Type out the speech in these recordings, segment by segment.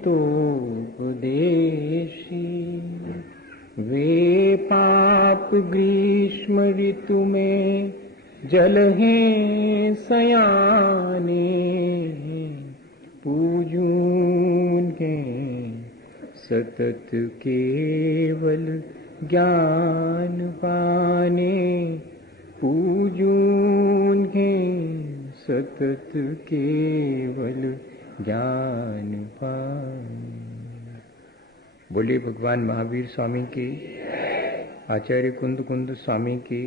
तो उपदेशी वे पाप ग्रीष्म ऋतु में जलहे सयाने, पूजून के सतत केवल ज्ञान पाने, पूजून के सतत केवल ज्ञान पाने। बोले भगवान महावीर स्वामी की, आचार्य कुंद कुंद स्वामी की,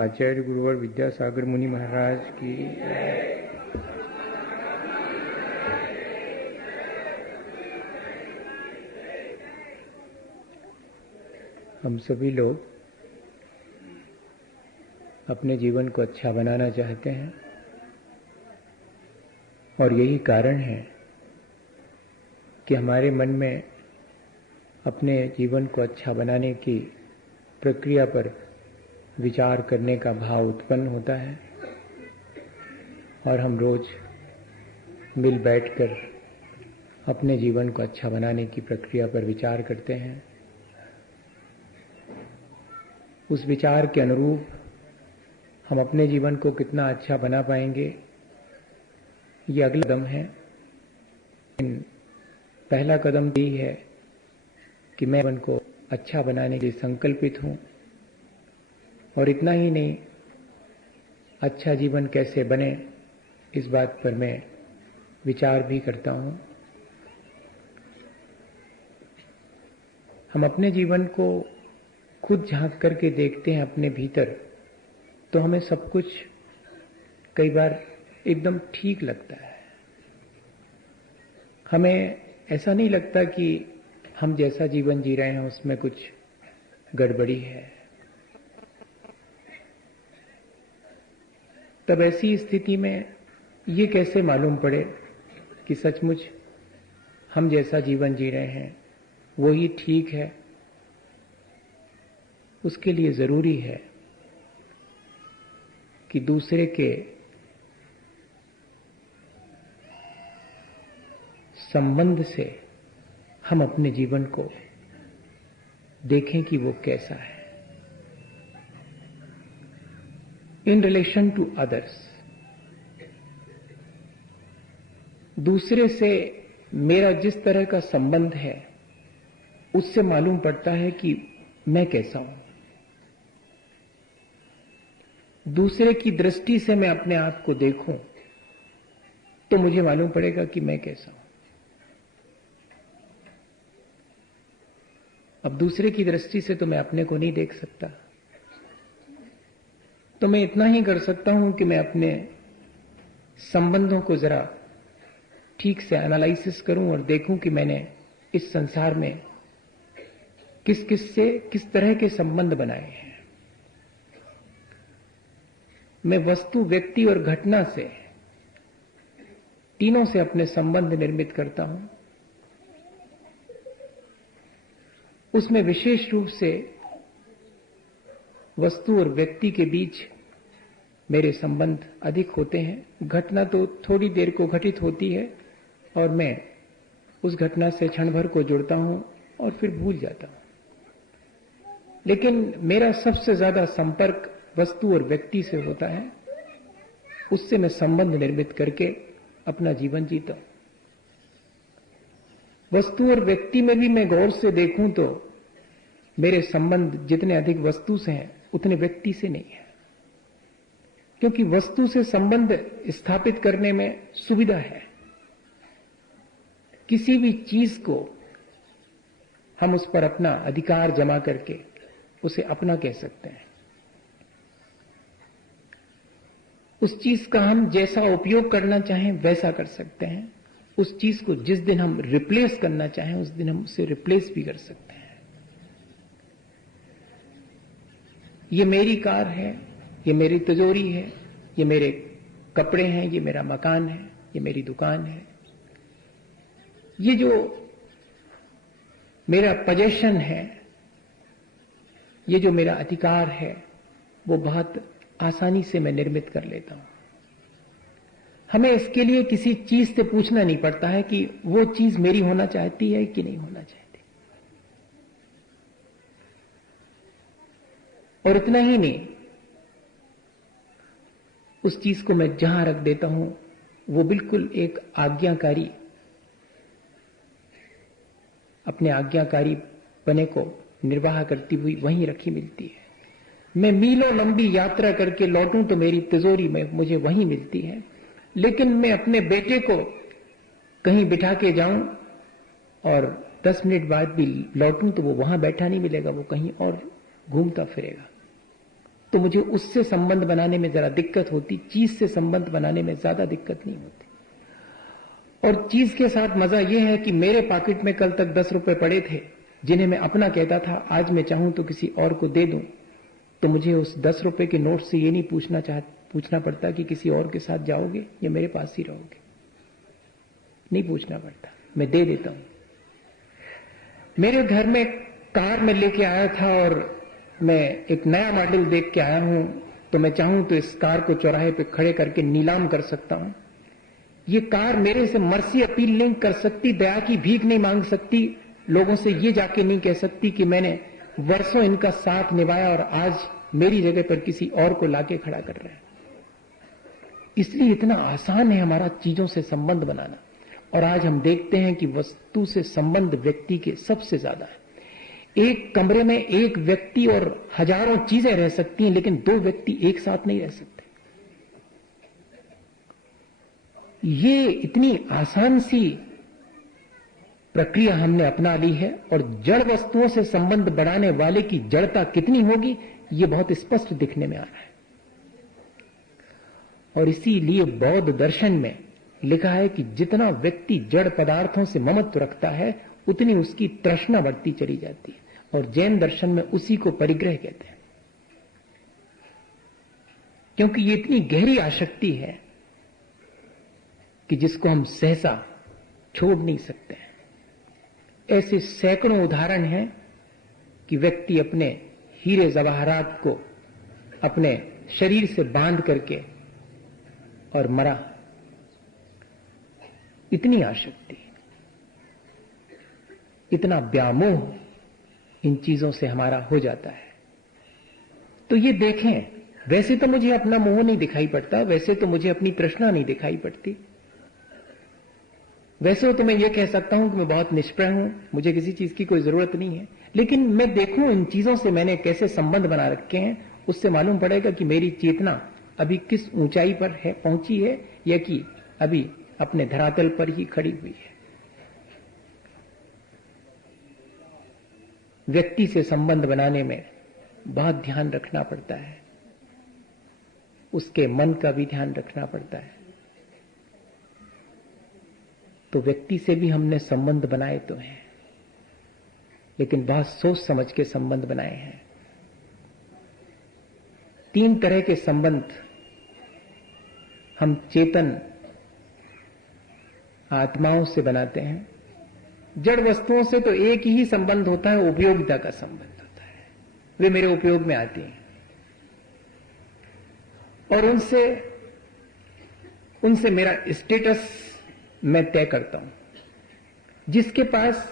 आचार्य गुरुवर विद्यासागर मुनि महाराज की। हम सभी लोग अपने जीवन को अच्छा बनाना चाहते हैं और यही कारण है कि हमारे मन में अपने जीवन को अच्छा बनाने की प्रक्रिया पर विचार करने का भाव उत्पन्न होता है और हम रोज मिल बैठकर अपने जीवन को अच्छा बनाने की प्रक्रिया पर विचार करते हैं। उस विचार के अनुरूप हम अपने जीवन को कितना अच्छा बना पाएंगे, ये अगला कदम है। पहला कदम यही है कि मैं जीवन को अच्छा बनाने के लिए संकल्पित हूं, और इतना ही नहीं, अच्छा जीवन कैसे बने इस बात पर मैं विचार भी करता हूं। हम अपने जीवन को खुद झांक करके देखते हैं अपने भीतर, तो हमें सब कुछ कई बार एकदम ठीक लगता है। हमें ऐसा नहीं लगता कि हम जैसा जीवन जी रहे हैं उसमें कुछ गड़बड़ी है। तब ऐसी स्थिति में ये कैसे मालूम पड़े कि सचमुच हम जैसा जीवन जी रहे हैं वो ही ठीक है? उसके लिए जरूरी है कि दूसरे के संबंध से हम अपने जीवन को देखें कि वो कैसा है। इन रिलेशन टू अदर्स, दूसरे से मेरा जिस तरह का संबंध है उससे मालूम पड़ता है कि मैं कैसा हूं। दूसरे की दृष्टि से मैं अपने आप को देखूं तो मुझे मालूम पड़ेगा कि मैं कैसा हूं। अब दूसरे की दृष्टि से तो मैं अपने को नहीं देख सकता, तो मैं इतना ही कर सकता हूं कि मैं अपने संबंधों को जरा ठीक से एनालिसिस करूं और देखूं कि मैंने इस संसार में किस किस से किस तरह के संबंध बनाए हैं। मैं वस्तु, व्यक्ति और घटना से, तीनों से अपने संबंध निर्मित करता हूं। उसमें विशेष रूप से वस्तु और व्यक्ति के बीच मेरे संबंध अधिक होते हैं। घटना तो थोड़ी देर को घटित होती है और मैं उस घटना से क्षण भर को जुड़ता हूं और फिर भूल जाता हूं, लेकिन मेरा सबसे ज्यादा संपर्क वस्तु और व्यक्ति से होता है। उससे मैं संबंध निर्मित करके अपना जीवन जीता हूं। वस्तु और व्यक्ति में भी मैं गौर से देखूं तो मेरे संबंध जितने अधिक वस्तु से हैं उतने व्यक्ति से नहीं है, क्योंकि वस्तु से संबंध स्थापित करने में सुविधा है। किसी भी चीज को हम उस पर अपना अधिकार जमा करके उसे अपना कह सकते हैं। उस चीज का हम जैसा उपयोग करना चाहें वैसा कर सकते हैं। उस चीज को जिस दिन हम रिप्लेस करना चाहें उस दिन हम उसे रिप्लेस भी कर सकते हैं। ये मेरी कार है, ये मेरी तिजोरी है, ये मेरे कपड़े हैं, ये मेरा मकान है, ये मेरी दुकान है। ये जो मेरा पोजेशन है, ये जो मेरा अधिकार है, वो बहुत आसानी से मैं निर्मित कर लेता हूं। हमें इसके लिए किसी चीज से पूछना नहीं पड़ता है कि वो चीज मेरी होना चाहती है कि नहीं होना चाहती। और इतना ही नहीं, उस चीज को मैं जहां रख देता हूं वो बिल्कुल एक आज्ञाकारी, अपने आज्ञाकारी पने को निर्वाह करती हुई वहीं रखी मिलती है। मैं मीलों लंबी यात्रा करके लौटूं तो मेरी तिजोरी में मुझे वहीं मिलती है, लेकिन मैं अपने बेटे को कहीं बिठा के जाऊं और 10 मिनट बाद भी लौटूं तो वो वहां बैठा नहीं मिलेगा, वो कहीं और घूमता फिरेगा। तो मुझे उससे संबंध बनाने में जरा दिक्कत होती, चीज से संबंध बनाने में ज्यादा दिक्कत नहीं होती। और चीज के साथ मजा यह है कि मेरे पॉकेट में कल तक 10 रुपए पड़े थे जिन्हें मैं अपना कहता था, आज मैं चाहूं तो किसी और को दे दूं, तो मुझे उस 10 रुपए के नोट से ये नहीं पूछना पड़ता कि किसी और के साथ जाओगे या मेरे पास ही रहोगे। नहीं पूछना पड़ता, मैं दे देता हूं। मेरे घर में कार में लेके आया था और मैं एक नया मॉडल देख के आया हूं, तो मैं चाहूं तो इस कार को चौराहे पे खड़े करके नीलाम कर सकता हूं। ये कार मेरे से मर्सी अपील नहीं कर सकती, दया की भीख नहीं मांग सकती, लोगों से ये जाके नहीं कह सकती कि मैंने वर्षों इनका साथ निभाया और आज मेरी जगह पर किसी और को लाके खड़ा कर रहे हैं। इसलिए इतना आसान है हमारा चीजों से संबंध बनाना। और आज हम देखते हैं कि वस्तु से संबंध व्यक्ति के सबसे ज्यादा है। एक कमरे में एक व्यक्ति और हजारों चीजें रह सकती हैं, लेकिन 2 व्यक्ति एक साथ नहीं रह सकते। ये इतनी आसान सी प्रक्रिया हमने अपना ली है, और जड़ वस्तुओं से संबंध बढ़ाने वाले की जड़ता कितनी होगी ये बहुत स्पष्ट दिखने में आ रहा है। और इसीलिए बौद्ध दर्शन में लिखा है कि जितना व्यक्ति जड़ पदार्थों से ममत्व रखता है उतनी उसकी तृष्णा बढ़ती चली जाती है, और जैन दर्शन में उसी को परिग्रह कहते हैं, क्योंकि ये इतनी गहरी आसक्ति है कि जिसको हम सहसा छोड़ नहीं सकते हैं। ऐसे सैकड़ों उदाहरण हैं कि व्यक्ति अपने हीरे जवाहरात को अपने शरीर से बांध करके और मरा। इतनी आसक्ति, इतना व्यामोह इन चीजों से हमारा हो जाता है। तो ये देखें, वैसे तो मुझे अपना मोह नहीं दिखाई पड़ता, वैसे तो मुझे अपनी तृष्णा नहीं दिखाई पड़ती, वैसे तो मैं ये कह सकता हूं कि मैं बहुत निष्प्रय हूं, मुझे किसी चीज की कोई जरूरत नहीं है, लेकिन मैं देखूं इन चीजों से मैंने कैसे संबंध बना रखे हैं, उससे मालूम पड़ेगा कि मेरी चेतना अभी किस ऊंचाई पर है, पहुंची है, या कि अभी अपने धरातल पर ही खड़ी हुई है। व्यक्ति से संबंध बनाने में बहुत ध्यान रखना पड़ता है, उसके मन का भी ध्यान रखना पड़ता है। तो व्यक्ति से भी हमने संबंध बनाए तो हैं, लेकिन बहुत सोच समझ के संबंध बनाए हैं। 3 तरह के संबंध हम चेतन आत्माओं से बनाते हैं। जड़ वस्तुओं से तो एक ही संबंध होता है, उपयोगिता का संबंध होता है, वे मेरे उपयोग में आती हैं और उनसे मेरा स्टेटस मैं तय करता हूं। जिसके पास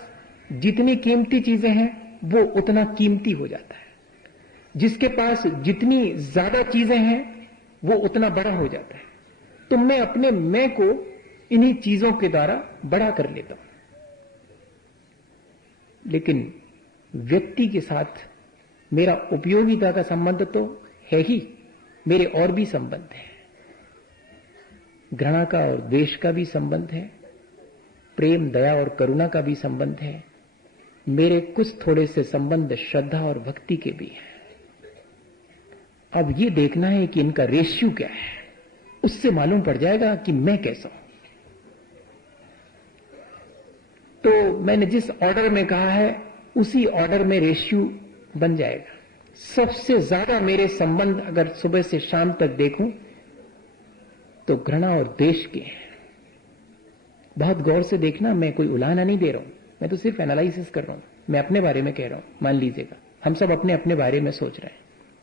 जितनी कीमती चीजें हैं वो उतना कीमती हो जाता है, जिसके पास जितनी ज्यादा चीजें हैं वो उतना बड़ा हो जाता है। तो मैं अपने मैं को इन्हीं चीजों के द्वारा बड़ा कर लेता हूं। लेकिन व्यक्ति के साथ मेरा उपयोगिता का संबंध तो है ही, मेरे और भी संबंध है। घृणा का और द्वेष का भी संबंध है, प्रेम, दया और करुणा का भी संबंध है। मेरे कुछ थोड़े से संबंध श्रद्धा और भक्ति के भी हैं। अब ये देखना है कि इनका रेशियो क्या है, उससे मालूम पड़ जाएगा कि मैं कैसा हूं। तो मैंने जिस ऑर्डर में कहा है उसी ऑर्डर में रेशियो बन जाएगा। सबसे ज्यादा मेरे संबंध अगर सुबह से शाम तक देखूं तो घृणा और द्वेष के हैं। बहुत गौर से देखना, मैं कोई उलाहना नहीं दे रहा हूं, मैं तो सिर्फ एनालिसिस कर रहा हूं। मैं अपने बारे में कह रहा हूं। मान लीजिएगा हम सब अपने अपने बारे में सोच रहे हैं,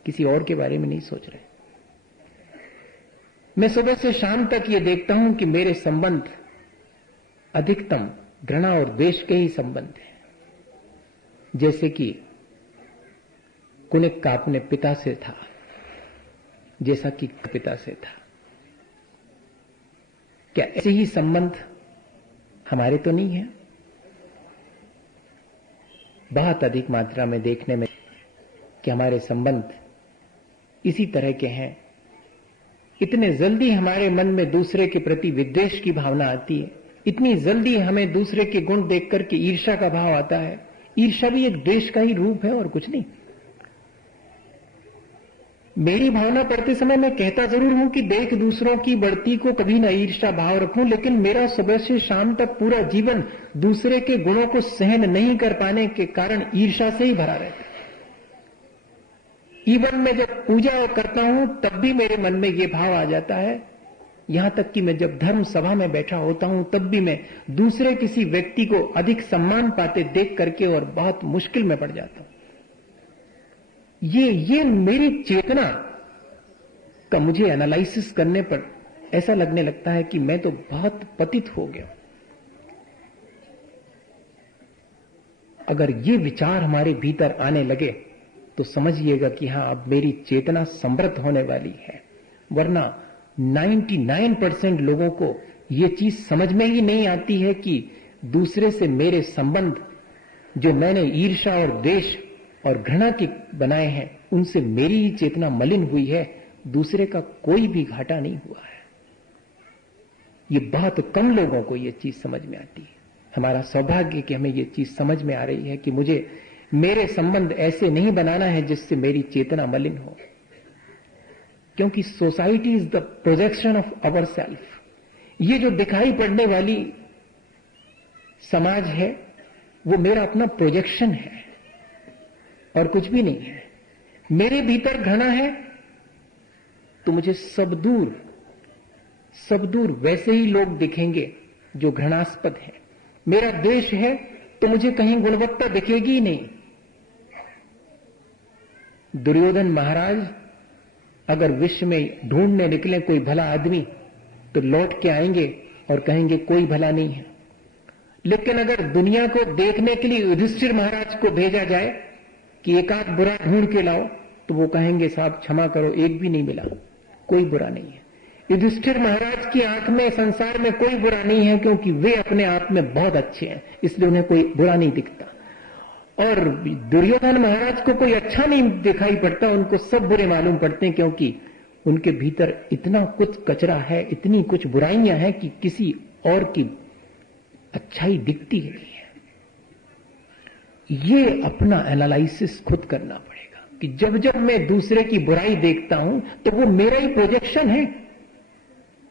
किसी और के बारे में नहीं सोच रहे। मैं सुबह से शाम तक ये देखता हूं कि मेरे संबंध अधिकतम घृणा और द्वेष के ही संबंध हैं। जैसे कि कुनिक का अपने पिता से था, जैसा कि पिता से था। क्या ऐसे ही संबंध हमारे तो नहीं है? बहुत अधिक मात्रा में देखने में कि हमारे संबंध इसी तरह के हैं। इतने जल्दी हमारे मन में दूसरे के प्रति विद्वेष की भावना आती है, इतनी जल्दी हमें दूसरे के गुण देख करके ईर्ष्या का भाव आता है। ईर्ष्या भी एक द्वेष का ही रूप है और कुछ नहीं। मेरी भावना पढ़ते समय मैं कहता जरूर हूं कि देख दूसरों की बढ़ती को कभी न ईर्ष्या भाव रखूं, लेकिन मेरा सुबह से शाम तक पूरा जीवन दूसरे के गुणों को सहन नहीं कर पाने के कारण ईर्ष्या से ही भरा रहता है। इवन मैं जब पूजा करता हूं तब भी मेरे मन में यह भाव आ जाता है। यहां तक कि मैं जब धर्म सभा में बैठा होता हूं तब भी मैं दूसरे किसी व्यक्ति को अधिक सम्मान पाते देख करके और बहुत मुश्किल में पड़ जाता हूं। ये मेरी चेतना का मुझे एनालिसिस करने पर ऐसा लगने लगता है कि मैं तो बहुत पतित हो गया। अगर ये विचार हमारे भीतर आने लगे तो समझिएगा कि हां, अब मेरी चेतना समृद्ध होने वाली है। वरना 99% लोगों को यह चीज समझ में ही नहीं आती है कि दूसरे से मेरे संबंध जो मैंने ईर्ष्या और द्वेष और घृणा के बनाए हैं, उनसे मेरी ही चेतना मलिन हुई है, दूसरे का कोई भी घाटा नहीं हुआ है। ये बहुत कम लोगों को यह चीज समझ में आती है। हमारा सौभाग्य कि हमें यह चीज समझ में आ रही है कि मुझे मेरे संबंध ऐसे नहीं बनाना है जिससे मेरी चेतना मलिन हो, क्योंकि society is the projection of our self. ये जो दिखाई पड़ने वाली समाज है वो मेरा अपना प्रोजेक्शन है और कुछ भी नहीं है। मेरे भीतर घृणा है तो मुझे सब दूर वैसे ही लोग दिखेंगे जो घृणास्पद हैं। मेरा द्वेष है तो मुझे कहीं गुणवत्ता दिखेगी ही नहीं। दुर्योधन महाराज अगर विश्व में ढूंढने निकले कोई भला आदमी तो लौट के आएंगे और कहेंगे कोई भला नहीं है। लेकिन अगर दुनिया को देखने के लिए युधिष्ठिर महाराज को भेजा जाए कि एक आध बुरा ढूंढ के लाओ, तो वो कहेंगे साहब क्षमा करो, एक भी नहीं मिला, कोई बुरा नहीं है। युधिष्ठिर महाराज की आंख में संसार में कोई बुरा नहीं है, क्योंकि वे अपने आप में बहुत अच्छे हैं, इसलिए उन्हें कोई बुरा नहीं दिखता। और दुर्योधन महाराज को कोई अच्छा नहीं दिखाई पड़ता, उनको सब बुरे मालूम पड़ते हैं, क्योंकि उनके भीतर इतना कुछ कचरा है, इतनी कुछ बुराइयां हैं कि किसी और की अच्छाई दिखती ही नहीं है। ये अपना एनालिसिस खुद करना पड़ेगा कि जब जब मैं दूसरे की बुराई देखता हूं तो वो मेरा ही प्रोजेक्शन है,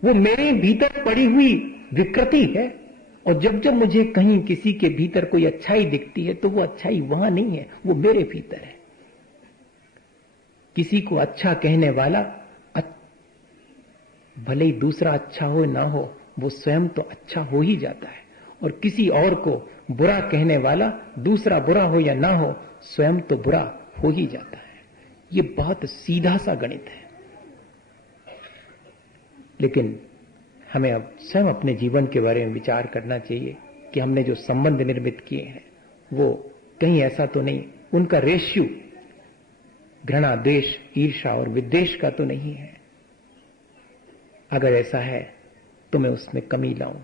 वो मेरे भीतर पड़ी हुई विकृति है। और जब जब मुझे कहीं किसी के भीतर कोई अच्छाई दिखती है तो वो अच्छाई वहां नहीं है, वो मेरे भीतर है। किसी को अच्छा कहने वाला भले ही दूसरा अच्छा हो ना हो, वो स्वयं तो अच्छा हो ही जाता है। और किसी और को बुरा कहने वाला दूसरा बुरा हो या ना हो, स्वयं तो बुरा हो ही जाता है। ये बहुत सीधा सा गणित है। लेकिन हमें अब स्वयं अपने जीवन के बारे में विचार करना चाहिए कि हमने जो संबंध निर्मित किए हैं वो कहीं ऐसा तो नहीं, उनका रेशियो घृणा, द्वेष, ईर्ष्या और विद्वेष का तो नहीं है। अगर ऐसा है तो मैं उसमें कमी लाऊं,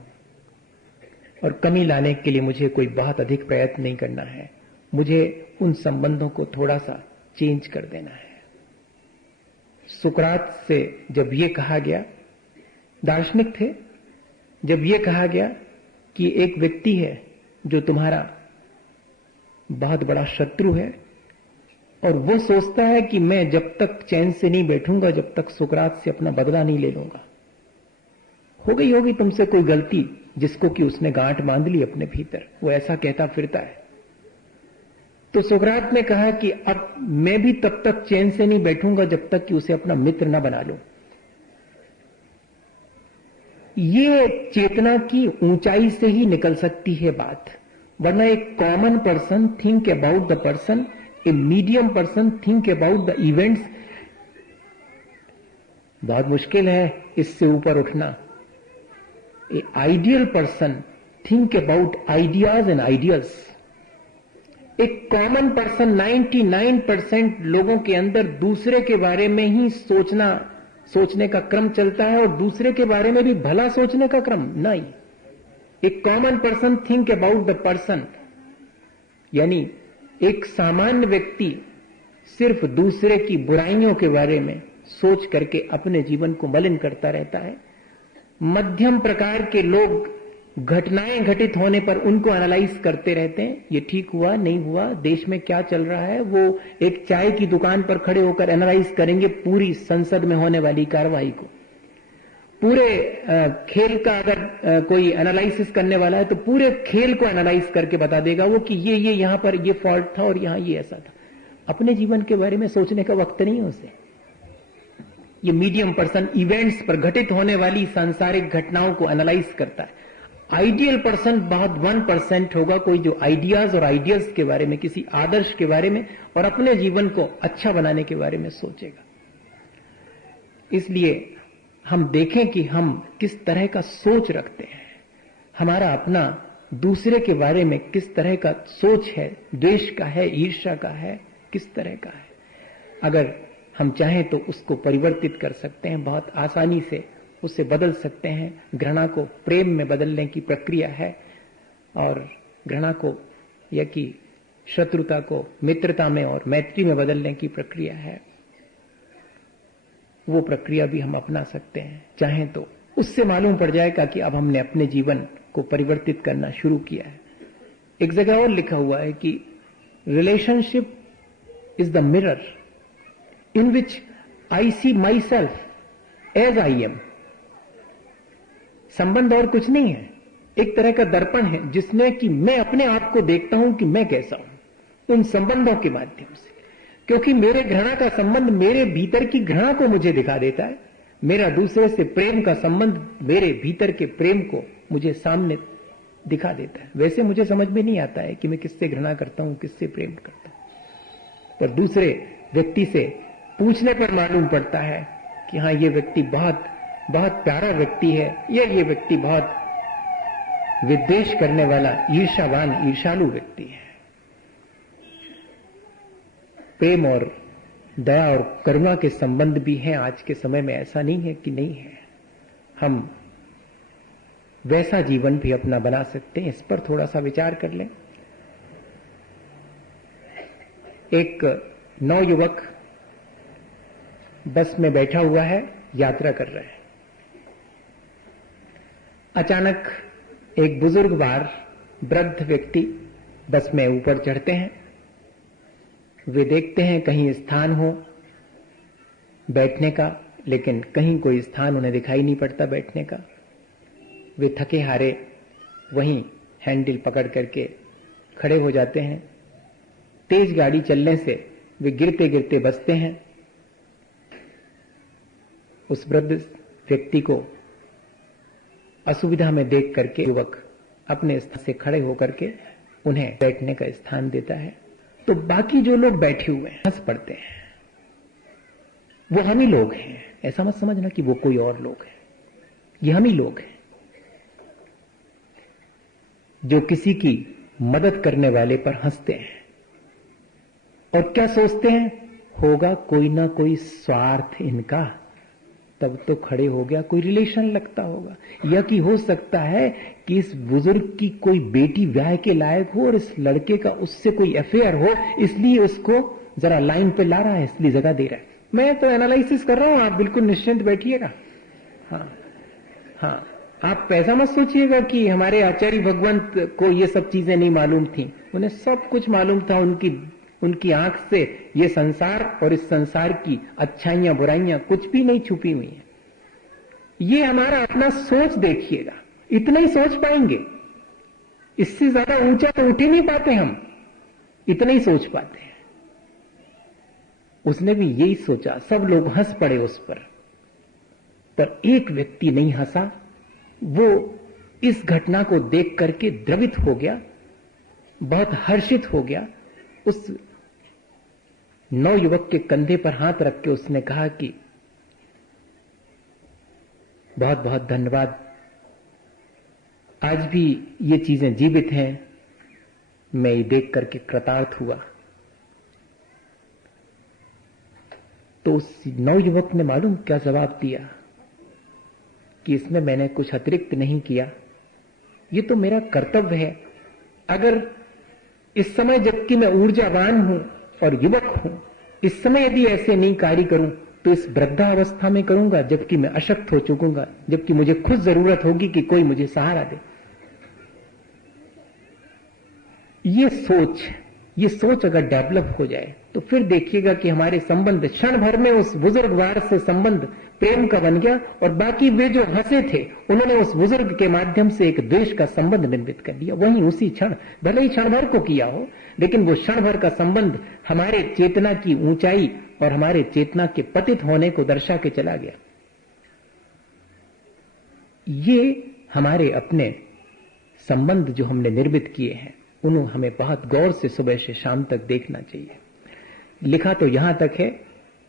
और कमी लाने के लिए मुझे कोई बहुत अधिक प्रयत्न नहीं करना है। मुझे उन संबंधों को थोड़ा सा चेंज कर देना है। सुकरात से जब ये कहा गया, दार्शनिक थे, जब ये कहा गया कि एक व्यक्ति है जो तुम्हारा बहुत बड़ा शत्रु है और वो सोचता है कि मैं जब तक चैन से नहीं बैठूंगा जब तक सुकरात से अपना बदला नहीं ले लूंगा। हो गई होगी तुमसे कोई गलती जिसको कि उसने गांठ बांध ली अपने भीतर, वो ऐसा कहता फिरता है। तो सुकरात ने कहा कि अब मैं भी तब तक चैन से नहीं बैठूंगा जब तक कि उसे अपना मित्र न बना लूं। ये चेतना की ऊंचाई से ही निकल सकती है बात, वरना एक common person think about the person, a medium person think about the events, बहुत मुश्किल है इससे ऊपर उठना। A ideal person think about ideas and ideals. एक कॉमन पर्सन 99% लोगों के अंदर दूसरे के बारे में ही सोचने का क्रम चलता है, और दूसरे के बारे में भी भला सोचने का क्रम नहीं। एक common person think about the person, यानी एक सामान्य व्यक्ति सिर्फ दूसरे की बुराइयों के बारे में सोच करके अपने जीवन को मलिन करता रहता है। मध्यम प्रकार के लोग घटनाएं घटित होने पर उनको एनालाइज करते रहते हैं, ये ठीक हुआ नहीं हुआ, देश में क्या चल रहा है। वो एक चाय की दुकान पर खड़े होकर एनालाइज करेंगे पूरी संसद में होने वाली कार्रवाई को। पूरे खेल का अगर कोई एनालिसिस करने वाला है तो पूरे खेल को एनालाइज करके बता देगा वो कि ये यहां पर ये फॉल्ट था और यहां ये ऐसा था। अपने जीवन के बारे में सोचने का वक्त नहीं है उसे। ये मीडियम पर्सन इवेंट्स पर घटित होने वाली सांसारिक घटनाओं को एनालाइज करता है। आइडियल पर्सन बहुत 1% होगा, कोई जो आइडियाज और आइडियल्स के बारे में, किसी आदर्श के बारे में और अपने जीवन को अच्छा बनाने के बारे में सोचेगा। इसलिए हम देखें कि हम किस तरह का सोच रखते हैं, हमारा अपना दूसरे के बारे में किस तरह का सोच है, द्वेष का है, ईर्ष्या का है, किस तरह का है। अगर हम चाहें तो उसको परिवर्तित कर सकते हैं, बहुत आसानी से उसे बदल सकते हैं। घृणा को प्रेम में बदलने की प्रक्रिया है, और घृणा को या कि शत्रुता को मित्रता में और मैत्री में बदलने की प्रक्रिया है। वो प्रक्रिया भी हम अपना सकते हैं चाहें तो। उससे मालूम पड़ जाएगा कि अब हमने अपने जीवन को परिवर्तित करना शुरू किया है। एक जगह और लिखा हुआ है कि relationship is the mirror in which I see myself as I am. संबंध और कुछ नहीं है, एक तरह का दर्पण है जिसमें कि मैं अपने आप को देखता हूं कि मैं कैसा हूं उन संबंधों के माध्यम से। क्योंकि मेरे घृणा का संबंध मेरे भीतर की घृणा को मुझे दिखा देता है, मेरा दूसरे से प्रेम का संबंध मेरे भीतर के प्रेम को मुझे सामने दिखा देता है। वैसे मुझे समझ में नहीं आता है कि मैं किससे घृणा करता हूं, किससे प्रेम करता हूं, पर दूसरे व्यक्ति से पूछने पर मालूम पड़ता है कि हाँ, ये व्यक्ति बहुत बहुत प्यारा व्यक्ति है, या ये व्यक्ति बहुत विद्वेष करने वाला ईर्ष्यावान ईर्ष्यालु व्यक्ति है। प्रेम और दया और करुणा के संबंध भी हैं आज के समय में, ऐसा नहीं है कि नहीं है। हम वैसा जीवन भी अपना बना सकते हैं, इस पर थोड़ा सा विचार कर लें। एक नौयुवक बस में बैठा हुआ है, यात्रा कर रहा है। अचानक एक बुजुर्गवार वृद्ध व्यक्ति बस में ऊपर चढ़ते हैं। वे देखते हैं कहीं स्थान हो बैठने का, लेकिन कहीं कोई स्थान उन्हें दिखाई नहीं पड़ता बैठने का। वे थके हारे वहीं हैंडल पकड़ करके खड़े हो जाते हैं। तेज गाड़ी चलने से वे गिरते गिरते बचते हैं। उस वृद्ध व्यक्ति को असुविधा में देख करके युवक अपने स्थान से खड़े होकर के उन्हें बैठने का स्थान देता है। तो बाकी जो लोग बैठे हुए हैं हंस पड़ते हैं। वो हम ही लोग हैं, ऐसा मत समझना कि वो कोई और लोग हैं, ये हम ही लोग हैं जो किसी की मदद करने वाले पर हंसते हैं और क्या सोचते हैं, होगा कोई ना कोई स्वार्थ इनका, तब तो खड़े हो गया, कोई रिलेशन लगता होगा, या कि हो सकता है कि इस बुजुर्ग की कोई बेटी ब्याह के लायक हो और इस लड़के का उससे कोई अफेयर हो, इसलिए उसको जरा लाइन पे ला रहा है, इसलिए जगह दे रहा है। मैं तो एनालिसिस कर रहा हूं, आप बिल्कुल निश्चिंत बैठिएगा। हाँ, आप ऐसा मत सोचिएगा कि हमारे आचार्य भगवंत को ये सब चीजें नहीं मालूम थी, उन्हें सब कुछ मालूम था। उनकी आंख से ये संसार और इस संसार की अच्छाइयां बुराइयां कुछ भी नहीं छुपी हुई हैं। ये हमारा अपना सोच देखिएगा, इतना ही सोच पाएंगे, इससे ज्यादा ऊंचा तो उठ ही नहीं पाते हम, इतना ही सोच पाते हैं। उसने भी यही सोचा, सब लोग हंस पड़े उस पर एक व्यक्ति नहीं हंसा। वो इस घटना को देख करके द्रवित हो गया, बहुत हर्षित हो गया। उस नौयुवक के कंधे पर हाथ रख के उसने कहा कि बहुत बहुत धन्यवाद। आज भी ये चीजें जीवित हैं, मैं ये देख करके कृतार्थ हुआ। तो उस नवयुवक ने मालूम क्या जवाब दिया कि इसमें मैंने कुछ अतिरिक्त नहीं किया, ये तो मेरा कर्तव्य है। अगर इस समय जबकि मैं ऊर्जावान हूं और युवक हूं, इस समय यदि ऐसे नहीं कार्य करूं तो इस वृद्धावस्था में करूंगा जबकि मैं अशक्त हो चुकूंगा, जबकि मुझे खुद जरूरत होगी कि कोई मुझे सहारा दे। ये सोच अगर डेवलप हो जाए तो फिर देखिएगा कि हमारे संबंध क्षण भर में उस बुजुर्गवार से संबंध प्रेम का बन गया, और बाकी वे जो हंसे थे उन्होंने उस बुजुर्ग के माध्यम से एक द्वेष का संबंध निर्मित कर दिया। वहीं उसी क्षण, भले ही क्षण भर को किया हो, लेकिन वो क्षण भर का संबंध हमारे चेतना की ऊंचाई और हमारे चेतना के पतित होने को दर्शा के चला गया। ये हमारे अपने संबंध जो हमने निर्मित किए हैं, उन्हें हमें बहुत गौर से सुबह से शाम तक देखना चाहिए। लिखा तो यहां तक है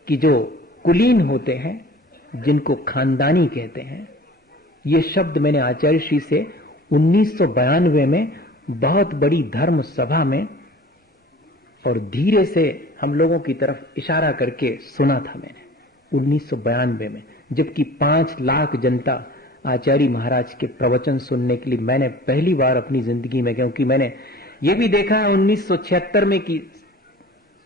कि जो कुलीन होते हैं, जिनको खानदानी कहते हैं, ये शब्द मैंने आचार्य श्री से 1992 में बहुत बड़ी धर्म सभा में और धीरे से हम लोगों की तरफ इशारा करके सुना था मैंने 1992 में, जबकि 5 लाख जनता आचार्य महाराज के प्रवचन सुनने के लिए मैंने पहली बार अपनी जिंदगी में, क्योंकि मैंने ये भी देखा है 1976 में कि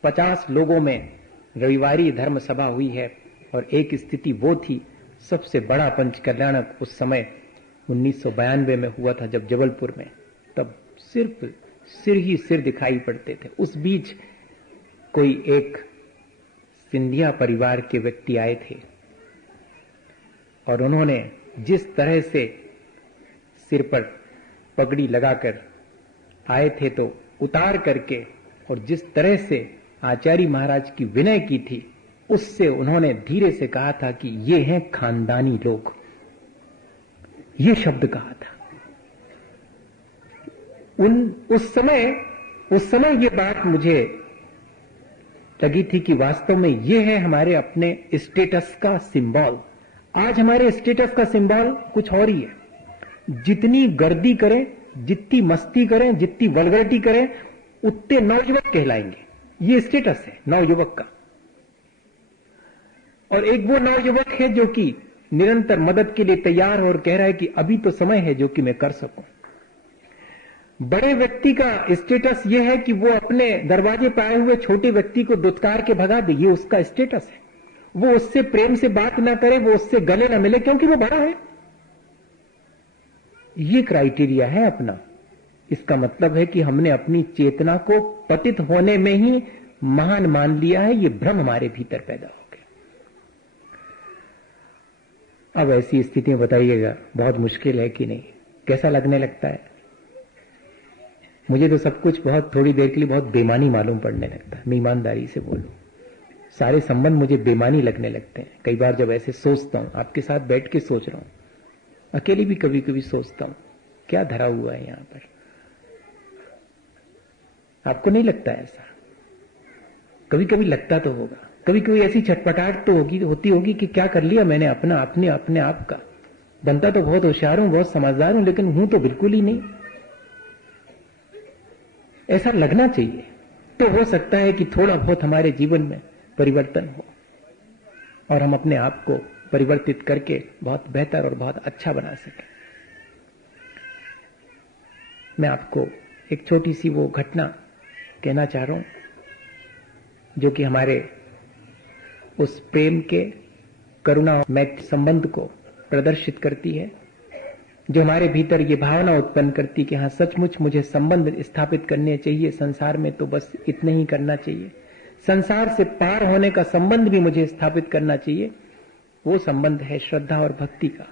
50 लोगों में रविवारी धर्म सभा हुई है, और एक स्थिति वो थी, सबसे बड़ा पंच कल्याणक उस समय 1992 में हुआ था जब जबलपुर में, तब सिर्फ सिर ही सिर दिखाई पड़ते थे। उस बीच कोई एक सिंधिया परिवार के व्यक्ति आए थे और उन्होंने जिस तरह से सिर पर पगड़ी लगाकर आए थे तो उतार करके, और जिस तरह से आचार्य महाराज की विनय की थी, उससे उन्होंने धीरे से कहा था कि ये हैं खानदानी लोग, ये शब्द कहा था। उस समय ये बात मुझे लगी थी कि वास्तव में ये है हमारे अपने स्टेटस का सिंबल। आज हमारे स्टेटस का सिंबल कुछ और ही है। जितनी गर्दी करें, जितनी मस्ती करें, जितनी वल्गरिटी करें, उतने नवयुवक कहलाएंगे। ये स्टेटस है नवयुवक का। और एक वो नवयुवक है जो कि निरंतर मदद के लिए तैयार हो और कह रहा है कि अभी तो समय है जो कि मैं कर सकूं। बड़े व्यक्ति का स्टेटस यह है कि वो अपने दरवाजे पर आए हुए छोटे व्यक्ति को दुत्कार के भगा दे, ये उसका स्टेटस है। वो उससे प्रेम से बात ना करे, वो उससे गले ना मिले, क्योंकि वो बड़ा है। ये क्राइटेरिया है अपना। इसका मतलब है कि हमने अपनी चेतना को पतित होने में ही महान मान लिया है। ये भ्रम हमारे भीतर पैदा हो गया। अब ऐसी स्थिति में बताइएगा, बहुत मुश्किल है कि नहीं? कैसा लगने लगता है? मुझे तो सब कुछ बहुत थोड़ी देर के लिए बहुत बेमानी मालूम पड़ने लगता है। मैं ईमानदारी से बोलूं, सारे संबंध मुझे बेमानी लगने लगते हैं। कई बार जब ऐसे सोचता हूं, आपके साथ बैठ के सोच रहा हूं, अकेले भी कभी कभी सोचता हूं क्या धरा हुआ है यहां पर। आपको नहीं लगता ऐसा? कभी कभी लगता तो होगा। कभी कभी ऐसी छटपटाहट तो होती होगी कि क्या कर लिया मैंने अपने आप का। बनता तो बहुत होशियार हूं, बहुत समझदार हूं, लेकिन हूं तो बिल्कुल ही नहीं। ऐसा लगना चाहिए। तो हो सकता है कि थोड़ा बहुत हमारे जीवन में परिवर्तन हो और हम अपने आप को परिवर्तित करके बहुत बेहतर और बहुत अच्छा बना सकें। मैं आपको एक छोटी सी वो घटना कहना चाह रहा हूं जो कि हमारे उस प्रेम के, करुणा और मैत्री संबंध को प्रदर्शित करती है, जो हमारे भीतर ये भावना उत्पन्न करती कि हाँ, सचमुच मुझे संबंध स्थापित करने चाहिए संसार में, तो बस इतना ही करना चाहिए। संसार से पार होने का संबंध भी मुझे स्थापित करना चाहिए। वो संबंध है श्रद्धा और भक्ति का।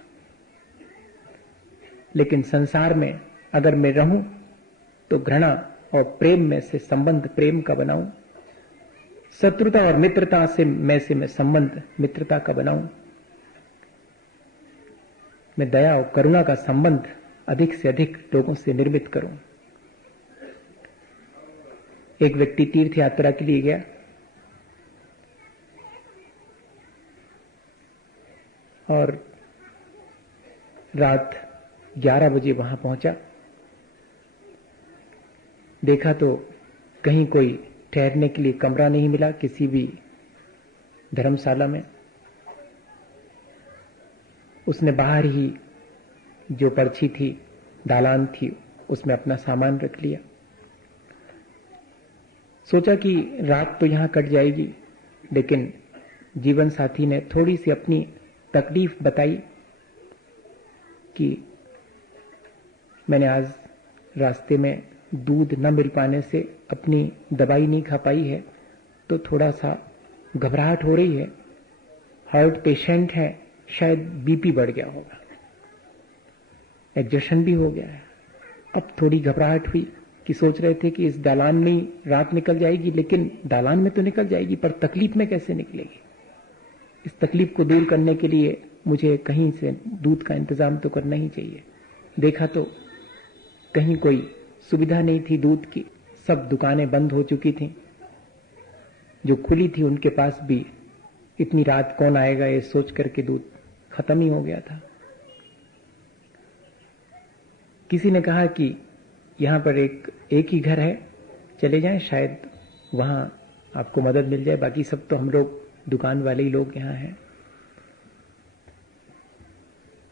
लेकिन संसार में अगर मैं रहूं तो घृणा और प्रेम में से संबंध प्रेम का बनाऊं, शत्रुता और मित्रता से मैं संबंध मित्रता का बनाऊं, मैं दया और करुणा का संबंध अधिक से अधिक लोगों से निर्मित करूं। एक व्यक्ति तीर्थ यात्रा के लिए गया और रात 11 बजे वहां पहुंचा। देखा तो कहीं कोई ठहरने के लिए कमरा नहीं मिला किसी भी धर्मशाला में। उसने बाहर ही जो पर्ची थी, दालान थी, उसमें अपना सामान रख लिया। सोचा कि रात तो यहां कट जाएगी, लेकिन जीवन साथी ने थोड़ी सी अपनी तकलीफ बताई कि मैंने आज रास्ते में दूध न मिल पाने से अपनी दवाई नहीं खा पाई है, तो थोड़ा सा घबराहट हो रही है। हार्ट पेशेंट है, शायद बीपी बढ़ गया होगा, एग्जॉशन भी हो गया है। अब थोड़ी घबराहट हुई कि सोच रहे थे कि इस दालान में ही रात निकल जाएगी, लेकिन दालान में तो निकल जाएगी पर तकलीफ में कैसे निकलेगी। इस तकलीफ को दूर करने के लिए मुझे कहीं से दूध का इंतजाम तो करना ही चाहिए। देखा तो कहीं कोई सुविधा नहीं थी दूध की, सब दुकानें बंद हो चुकी थीं। जो खुली थी उनके पास भी इतनी रात कौन आएगा ये सोच करके दूध खत्म ही हो गया था। किसी ने कहा कि यहां पर एक ही घर है, चले जाएं, शायद वहां आपको मदद मिल जाए, बाकी सब तो हम लोग दुकान वाले ही लोग यहां हैं।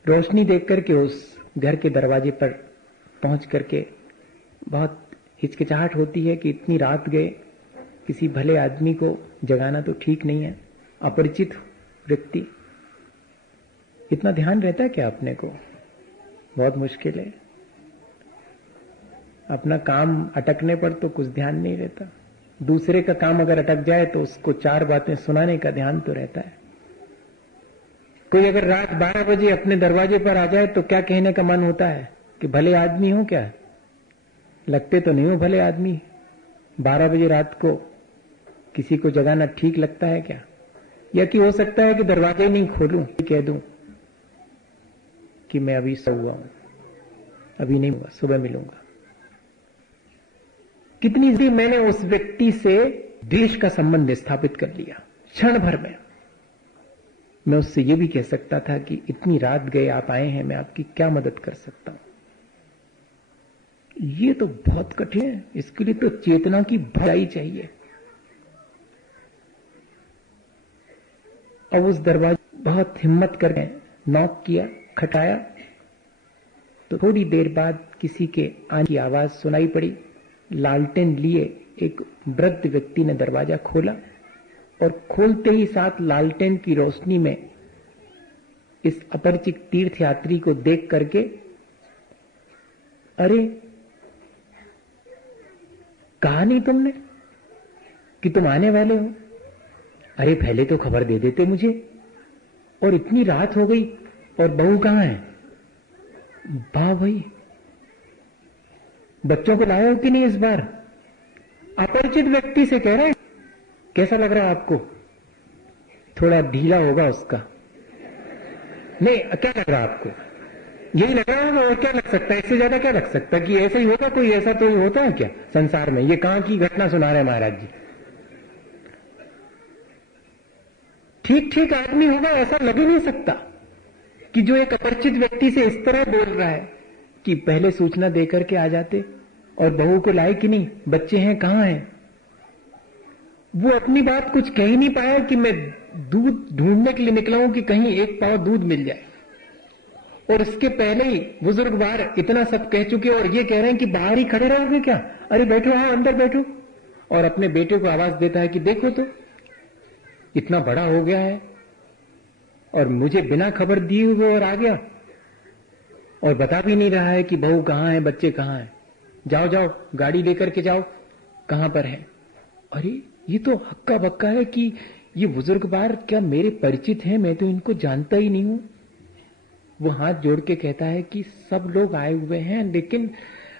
रोशनी देख करके उस घर के दरवाजे पर पहुंच करके बहुत हिचकिचाहट होती है कि इतनी रात गए, किसी भले आदमी को जगाना तो ठीक नहीं है। अपरिचित व्यक्ति, इतना ध्यान रहता है क्या अपने को? बहुत मुश्किल है। अपना काम अटकने पर तो कुछ ध्यान नहीं रहता, दूसरे का काम अगर अटक जाए तो उसको 4 बातें सुनाने का ध्यान तो रहता है। कोई अगर रात 12 बजे अपने दरवाजे पर आ जाए तो क्या कहने का मन होता है कि भले आदमी हो क्या? लगते तो नहीं हो भले आदमी। 12 बजे रात को किसी को जगाना ठीक लगता है क्या? या कि हो सकता है कि दरवाजे नहीं खोलूं, कह दूं कि मैं अभी सो हुआ हूं, अभी नहीं हुआ, सुबह मिलूंगा। कितनी जल्दी मैंने उस व्यक्ति से द्वेष का संबंध स्थापित कर लिया, क्षण भर में। मैं उससे यह भी कह सकता था कि इतनी रात गए, आप आए हैं, मैं आपकी क्या मदद कर सकता हूं। ये तो बहुत कठिन है, इसके लिए तो चेतना की भलाई चाहिए। अब उस दरवाजे बहुत हिम्मत करके नॉक किया, खटाया, तो थोड़ी देर बाद किसी के आने की आवाज सुनाई पड़ी। लालटेन लिए एक वृद्ध व्यक्ति ने दरवाजा खोला और खोलते ही साथ लालटेन की रोशनी में इस अपरिचित तीर्थयात्री को देख करके, अरे कहा नहीं तुमने कि तुम आने वाले हो? अरे पहले तो खबर दे देते मुझे, और इतनी रात हो गई, और बहू कहां है? वाह भाई, बच्चों को लाए हो कि नहीं इस बार? अपरिचित व्यक्ति से कह रहे हैं। कैसा लग रहा है आपको? थोड़ा ढीला होगा उसका, नहीं क्या लग रहा है आपको? यही लग रहा होगा, और क्या लग सकता है? इससे ज्यादा क्या लग सकता है? कि ऐसा ही होगा? कोई ऐसा तो होता है क्या संसार में? ये कहां की घटना सुना रहे हैं महाराज जी? ठीक ठीक आदमी होगा, ऐसा लग ही नहीं सकता कि जो एक अपरिचित व्यक्ति से इस तरह बोल रहा है कि पहले सूचना देकर के आ जाते। और बहू को लाए कि नहीं, बच्चे हैं कहां हैं? वो अपनी बात कुछ कह ही नहीं पाया कि मैं दूध ढूंढने के लिए निकला हूं कि कहीं एक पाव दूध मिल जाए, और इसके पहले ही बुजुर्ग बाहर इतना सब कह चुके और ये कह रहे हैं कि बाहर ही खड़े रहोगे क्या? अरे बैठो, हाँ अंदर बैठो। और अपने बेटे को आवाज देता है कि देखो तो इतना बड़ा हो गया है और मुझे बिना खबर दिए हुए और आ गया, और बता भी नहीं रहा है कि बहू कहां है, बच्चे कहां हैं। जाओ जाओ, गाड़ी लेकर के जाओ, कहां पर है? अरे ये तो हक्का बक्का है कि ये बुजुर्ग बार क्या मेरे परिचित हैं, मैं तो इनको जानता ही नहीं हूं। वो हाथ जोड़ के कहता है कि सब लोग आए हुए हैं, लेकिन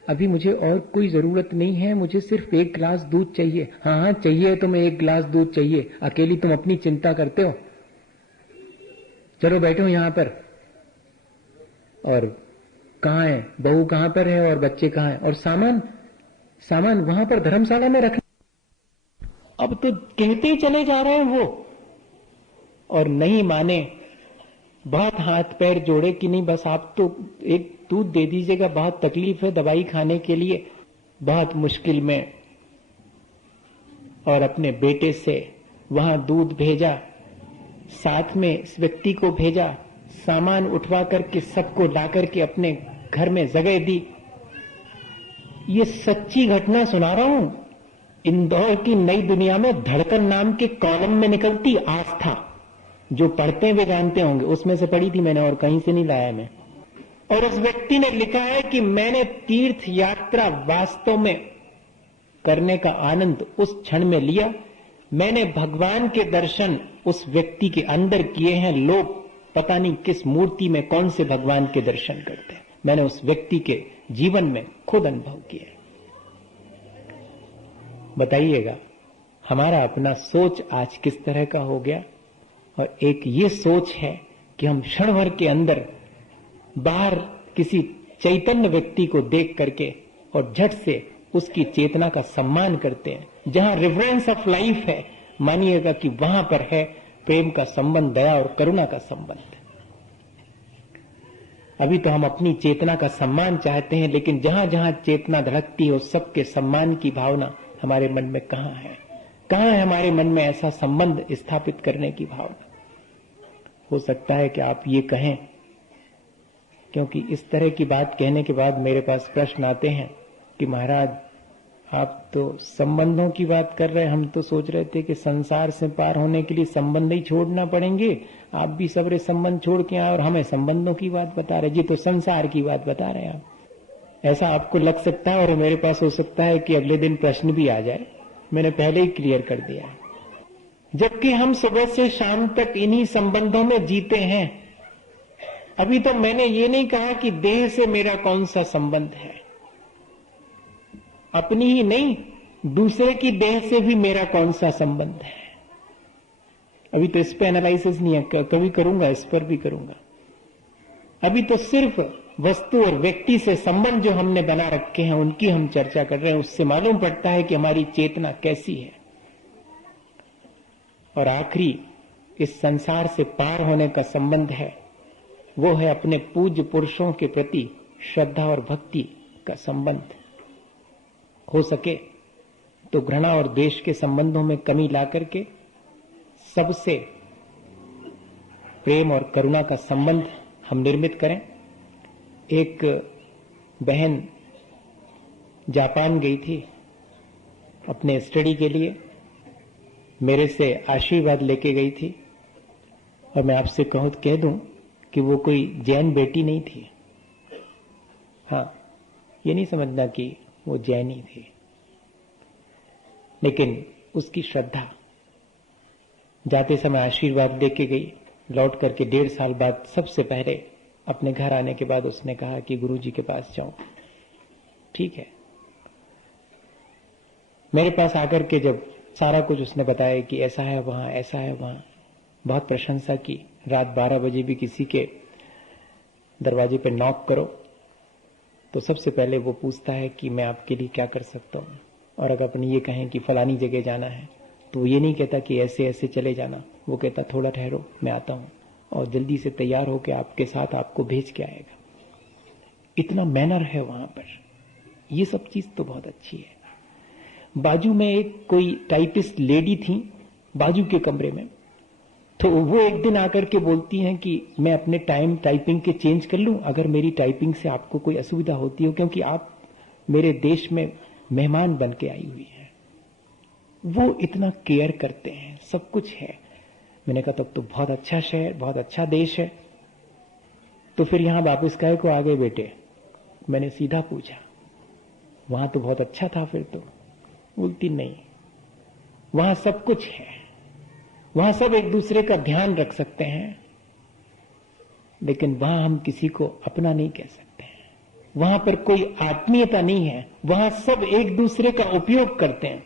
अभी मुझे और कोई जरूरत नहीं है, मुझे सिर्फ 1 गिलास दूध चाहिए। हाँ हाँ चाहिए तुम्हें 1 गिलास दूध चाहिए, अकेली तुम अपनी चिंता करते हो। चलो बैठो यहां पर। और कहां है बहू, कहां पर है, और बच्चे कहां हैं, और सामान वहां पर धर्मशाला में रख। अब तो कहते ही चले जा रहे हैं वो, और नहीं माने बहुत हाथ पैर जोड़े कि नहीं बस आप तो एक दूध दे दीजिएगा, बहुत तकलीफ है दवाई खाने के लिए, बहुत मुश्किल में, और अपने बेटे से वहां दूध भेजा, साथ में इस व्यक्ति को भेजा, सामान उठवा करके सबको ला करके अपने घर में जगह दी। ये सच्ची घटना सुना रहा हूं। इंदौर की नई दुनिया में धड़कन नाम के कॉलम में निकलती आस्था, जो पढ़ते हुए जानते होंगे, उसमें से पढ़ी थी मैंने और कहीं से नहीं लाया मैं। और उस व्यक्ति ने लिखा है कि मैंने तीर्थ यात्रा वास्तव में करने का आनंद उस क्षण में लिया। मैंने भगवान के दर्शन उस व्यक्ति के अंदर किए हैं। लोग पता नहीं किस मूर्ति में कौन से भगवान के दर्शन करते हैं, मैंने उस व्यक्ति के जीवन में खुद अनुभव किया। बताइएगा हमारा अपना सोच आज किस तरह का हो गया। और एक ये सोच है कि हम क्षण भर के अंदर बाहर किसी चैतन्य व्यक्ति को देख करके और झट से उसकी चेतना का सम्मान करते हैं। जहां रिवरेंस ऑफ लाइफ है, मानिएगा कि वहां पर है प्रेम का संबंध, दया और करुणा का संबंध। अभी तो हम अपनी चेतना का सम्मान चाहते हैं, लेकिन जहां जहां चेतना धड़कती है उस सबके सम्मान की भावना हमारे मन में कहां है? कहां है हमारे मन में ऐसा संबंध स्थापित करने की भावना? हो सकता है कि आप ये कहें, क्योंकि इस तरह की बात कहने के बाद मेरे पास प्रश्न आते हैं कि महाराज आप तो संबंधों की बात कर रहे हैं, हम तो सोच रहे थे कि संसार से पार होने के लिए संबंध ही छोड़ना पड़ेंगे, आप भी सबरे संबंध छोड़ के आए और हमें संबंधों की बात बता रहे। जी तो संसार की बात बता रहे हैं आप। ऐसा आपको लग सकता है और मेरे पास हो सकता है कि अगले दिन प्रश्न भी आ जाए। मैंने पहले ही क्लियर कर दिया है। जबकि हम सुबह से शाम तक इन्हीं संबंधों में जीते हैं। अभी तो मैंने ये नहीं कहा कि देह से मेरा कौन सा संबंध है, अपनी ही नहीं दूसरे की देह से भी मेरा कौन सा संबंध है। अभी तो इस पे एनालिसिस नहीं है, कभी करूंगा, इस पर भी करूंगा। अभी तो सिर्फ वस्तु और व्यक्ति से संबंध जो हमने बना रखे हैं उनकी हम चर्चा कर रहे हैं। उससे मालूम पड़ता है कि हमारी चेतना कैसी है। और आखिरी इस संसार से पार होने का संबंध है, वो है अपने पूज्य पुरुषों के प्रति श्रद्धा और भक्ति का संबंध। हो सके तो घृणा और द्वेष के संबंधों में कमी ला करके सबसे प्रेम और करुणा का संबंध हम निर्मित करें। एक बहन जापान गई थी अपने स्टडी के लिए, मेरे से आशीर्वाद लेके गई थी। और मैं आपसे कह दूं कि वो कोई जैन बेटी नहीं थी। हाँ, ये नहीं समझना कि वो जैनी थी, लेकिन उसकी श्रद्धा। जाते समय आशीर्वाद लेके गई, लौट करके 1.5 साल बाद सबसे पहले अपने घर आने के बाद उसने कहा कि गुरुजी के पास जाऊं। ठीक है। मेरे पास आकर के जब सारा कुछ उसने बताया कि ऐसा है वहां, ऐसा है वहां, बहुत प्रशंसा की। रात 12 बजे भी किसी के दरवाजे पे नॉक करो तो सबसे पहले वो पूछता है कि मैं आपके लिए क्या कर सकता हूं। और अगर अपन ये कहें कि फलानी जगह जाना है तो ये नहीं कहता कि ऐसे ऐसे चले जाना, वो कहता थोड़ा ठहरो मैं आता हूं, और जल्दी से तैयार होकर आपके साथ आपको भेज के आएगा। इतना मैनर है वहां पर। ये सब चीज तो बहुत अच्छी है। बाजू में एक कोई टाइपिस्ट लेडी थी बाजू के कमरे में, तो वो एक दिन आकर के बोलती हैं कि मैं अपने टाइम टाइपिंग के चेंज कर लूं अगर मेरी टाइपिंग से आपको कोई असुविधा होती हो, क्योंकि आप मेरे देश में मेहमान बन के आई हुई हैं। वो इतना केयर करते हैं, सब कुछ है। मैंने कहा तब तो बहुत अच्छा शहर, बहुत अच्छा देश है। तो फिर यहां वापस काहे को आ गए बेटे? मैंने सीधा पूछा। वहां तो बहुत अच्छा था फिर तो। बोलती नहीं, वहां सब कुछ है, वहां सब एक दूसरे का ध्यान रख सकते हैं, लेकिन वहां हम किसी को अपना नहीं कह सकते हैं। वहां पर कोई आत्मीयता नहीं है। वहां सब एक दूसरे का उपयोग करते हैं,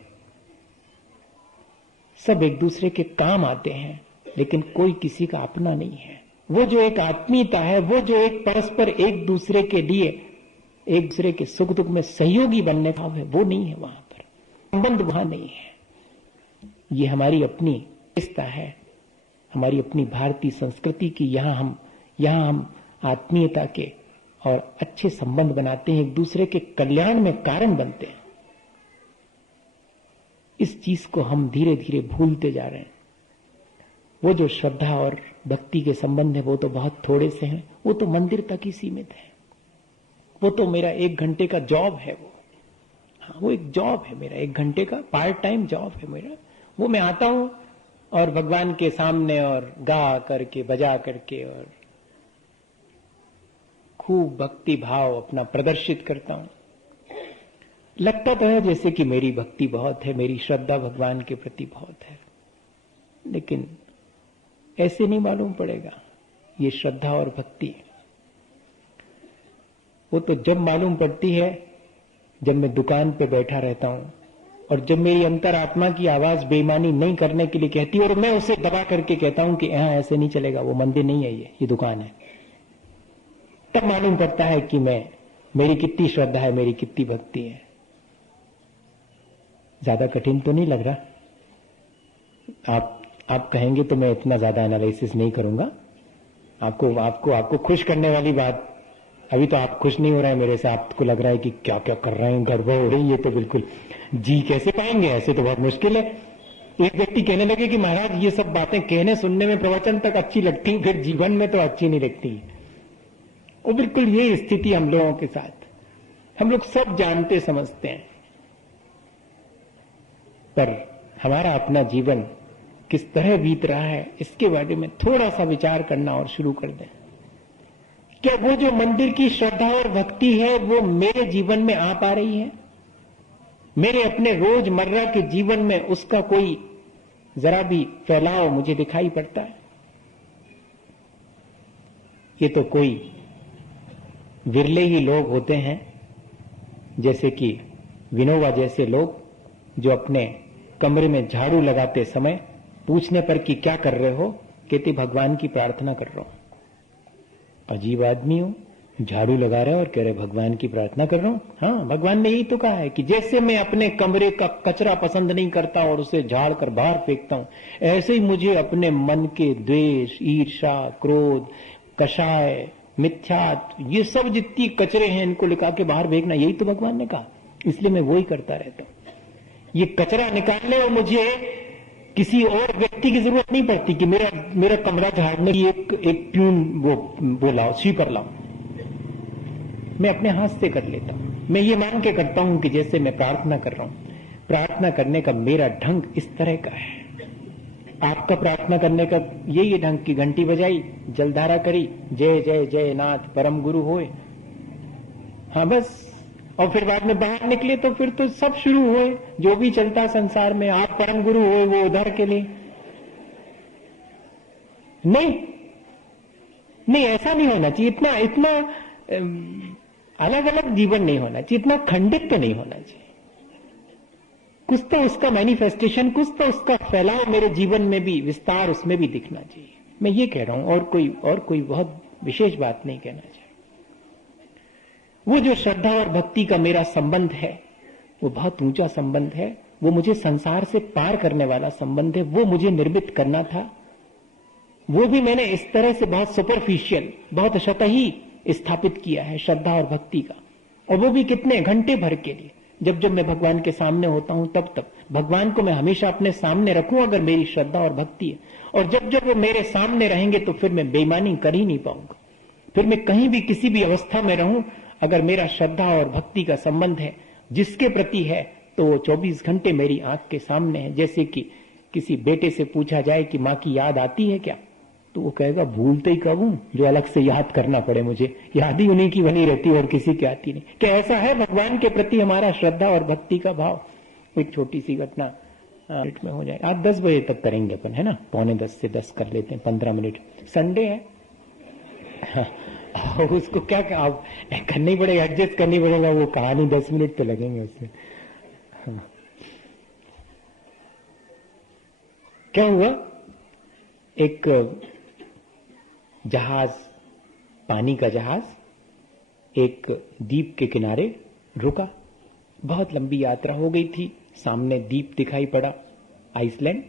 सब एक दूसरे के काम आते हैं, लेकिन कोई किसी का अपना नहीं है। वो जो एक आत्मीयता है, वो जो एक परस्पर एक दूसरे के लिए एक दूसरे के सुख दुख में सहयोगी बनने का है, वो नहीं है वहां पर। संबंध वहां नहीं है। ये हमारी अपनी विशेषता है, हमारी अपनी भारतीय संस्कृति की। यहां हम यहां हम आत्मीयता के और अच्छे संबंध बनाते हैं, एक दूसरे के कल्याण में कारण बनते हैं। इस चीज को हम धीरे धीरे भूलते जा रहे हैं। वो जो श्रद्धा और भक्ति के संबंध है वो तो बहुत थोड़े से हैं, वो तो मंदिर तक ही सीमित है। वो तो मेरा 1 घंटे का जॉब है। वो एक जॉब है मेरा, 1 घंटे का पार्ट टाइम जॉब है मेरा। वो मैं आता हूं और भगवान के सामने और गा करके बजा करके और खूब भक्ति भाव अपना प्रदर्शित करता हूं। लगता तो है जैसे कि मेरी भक्ति बहुत है, मेरी श्रद्धा भगवान के प्रति बहुत है, लेकिन ऐसे नहीं मालूम पड़ेगा ये श्रद्धा और भक्ति। वो तो जब मालूम पड़ती है जब मैं दुकान पे बैठा रहता हूं और जब मेरी अंतरात्मा की आवाज बेईमानी नहीं करने के लिए कहती है और मैं उसे दबा करके कहता हूं कि यहां ऐसे नहीं चलेगा, वो मंदिर नहीं है, ये दुकान है। तब मालूम पड़ता है कि मेरी कितनी श्रद्धा है, मेरी कितनी भक्ति है। ज्यादा कठिन तो नहीं लग रहा? आप कहेंगे तो मैं इतना ज्यादा एनालिसिस नहीं करूंगा। आपको खुश करने वाली बात, अभी तो आप खुश नहीं हो रहे हैं मेरे से, आपको लग रहा है कि क्या क्या कर रहे हैं, गड़बड़ हो रही है, ये तो बिल्कुल जी कैसे पाएंगे, ऐसे तो बहुत मुश्किल है। एक व्यक्ति कहने लगे कि महाराज ये सब बातें कहने सुनने में प्रवचन तक अच्छी लगती, फिर जीवन में तो अच्छी नहीं लगती। वो बिल्कुल ये स्थिति हम लोगों के साथ, हम लोग सब जानते समझते हैं, पर हमारा अपना जीवन किस तरह बीत रहा है इसके बारे में थोड़ा सा विचार करना और शुरू कर दें। क्या वो जो मंदिर की श्रद्धा और भक्ति है वो मेरे जीवन में आ पा रही है? मेरे अपने रोजमर्रा के जीवन में उसका कोई जरा भी फैलाव मुझे दिखाई पड़ता है? ये तो कोई विरले ही लोग होते हैं, जैसे कि विनोबा जैसे लोग, जो अपने कमरे में झाड़ू लगाते समय पूछने पर कि क्या कर रहे हो, कहते भगवान की प्रार्थना कर रहा हूं। अजीब आदमी हो, झाड़ू लगा रहे हो और कह रहे भगवान की प्रार्थना कर रहा हूं। हाँ, भगवान ने यही तो कहा है कि जैसे मैं अपने कमरे का कचरा पसंद नहीं करता और उसे झाड़ कर बाहर फेंकता हूं, ऐसे ही मुझे अपने मन के द्वेष, ईर्ष्या, क्रोध, कषाय, मिथ्यात्व, ये सब जितनी कचरे हैं इनको लिखा के बाहर फेंकना, यही तो भगवान ने कहा। इसलिए मैं वही करता रहता हूं। ये कचरा निकालने और मुझे किसी और व्यक्ति की जरूरत नहीं पड़ती कि मेरा कमरा झाड़ने की एक प्यून वो लाओ, स्वीपर लाओ। मैं अपने हाथ से कर लेता हूं। मैं ये मान के करता हूं कि जैसे मैं प्रार्थना कर रहा हूं। प्रार्थना करने का मेरा ढंग इस तरह का है। आपका प्रार्थना करने का यही ढंग की घंटी बजाई, जलधारा करी, जय जय जय नाथ परम गुरु होए, हाँ बस। और फिर बाद में बाहर निकले तो फिर तो सब शुरू हुए, जो भी चलता संसार में, आप परम गुरु हुए वो उधर के लिए। नहीं ऐसा नहीं होना चाहिए। इतना अलग अलग जीवन नहीं होना चाहिए, इतना खंडित तो नहीं होना चाहिए। कुछ तो उसका मैनिफेस्टेशन, कुछ तो उसका फैलाव मेरे जीवन में भी, विस्तार उसमें भी दिखना चाहिए। मैं ये कह रहा हूं, और कोई बहुत विशेष बात नहीं कहना चाहिए। वो जो श्रद्धा और भक्ति का मेरा संबंध है वो बहुत ऊंचा संबंध है। वो मुझे संसार से पार करने वाला संबंध है। वो मुझे निर्मित करना था, वो भी मैंने इस तरह से बहुत सुपरफिशियल, बहुत सतही स्थापित किया है श्रद्धा और भक्ति का। और वो भी कितने घंटे भर के लिए। जब जब मैं भगवान के सामने होता हूं तब भगवान को मैं हमेशा अपने सामने रखूं अगर मेरी श्रद्धा और भक्ति है। और जब जब वो मेरे सामने रहेंगे तो फिर मैं बेईमानी कर ही नहीं पाऊंगा। फिर मैं कहीं भी किसी भी अवस्था में रहूं, अगर मेरा श्रद्धा और भक्ति का संबंध है जिसके प्रति है, तो वो 24 घंटे मेरी आंख के सामने है। जैसे कि किसी बेटे से पूछा जाए कि मां की याद आती है क्या, तो वो कहेगा भूलते ही कब हूं जो अलग से याद करना पड़े, मुझे याद ही उन्हीं की बनी रहती और किसी की आती नहीं। क्या ऐसा है भगवान के प्रति हमारा श्रद्धा और भक्ति का भाव? एक छोटी सी घटना मिनट में हो जाए। आज 10 बजे तक करेंगे अपन, है ना, 9:45 से 10 कर लेते हैं, 15 मिनट। संडे है, उसको क्या आप करनी पड़ेगा, एडजस्ट करनी पड़ेगा। वो कहानी 10 मिनट तो लगेंगे उसमें। क्या हुआ, एक जहाज, पानी का जहाज एक द्वीप के किनारे रुका। बहुत लंबी यात्रा हो गई थी। सामने द्वीप दिखाई पड़ा, आइसलैंड,